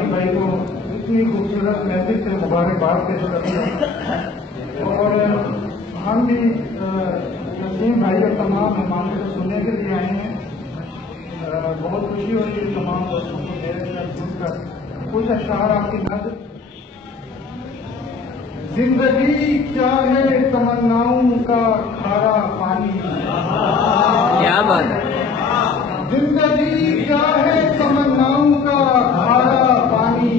राही भाई को इतनी खूबसूरत महफिल से मुबारकबाद पेश करते हैं। और हम भी नसीम भाई और तमाम मेहमानों को सुनने के लिए आए हैं। बहुत खुशी हो रही है तमाम दोस्तों को मेरे साथ सुनकर। कुछ अशार आपकी नजर। जिंदगी क्या है तमन्नाओं का खारा पानी। क्या बात है। जिंदगी क्या है तमन्नाओं का खारा पानी।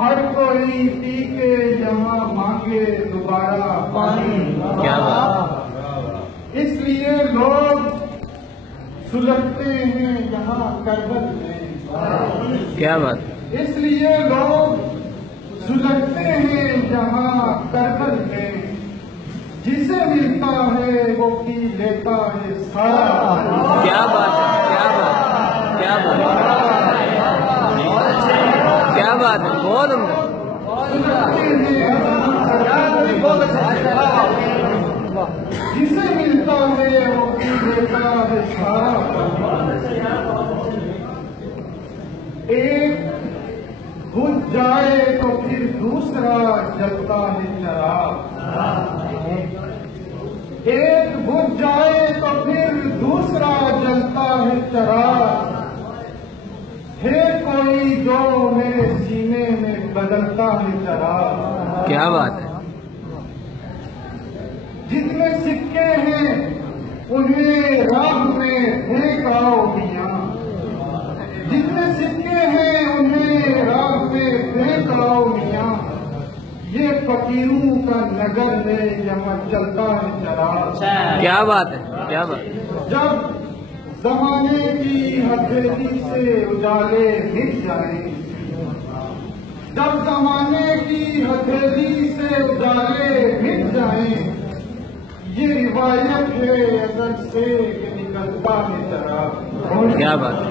हर कोई पी के यहाँ मांगे दोबारा पानी। क्या बात। इसलिए लोग सुलगते हैं यहाँ करबल में। क्या बात। इसलिए लोग सुलगते हैं यहाँ करबल में। जिसे मिलता है वो पी लेता है सारा। क्या बात है। क्या बात। क्या बात। क्या बात है। बहुत उम्दा। जिसे मिलता है वो पी लेता है सारा। एक बुझ जाए तो फिर दूसरा जलता है चराग। एक बुझ जाए तो फिर दूसरा जलता है चराग। है कोई जो मेरे सीने में बदलता है चराग। क्या बात है। जितने सिक्के हैं उन्हें राह में फेंक आओ मियां। जितने सिक्के हैं उन्हें राह में फेंक आओ मियां। ये फकीरों का नगर है यहाँ चलता है चराग। क्या बात है। क्या बात। जब जमाने की हथेली से उजाले मिट जाए। जब जमाने की हथेली से उजाले मिट जाए। ये रिवायत है अगर से कि निकलता है चराग। क्या बात है।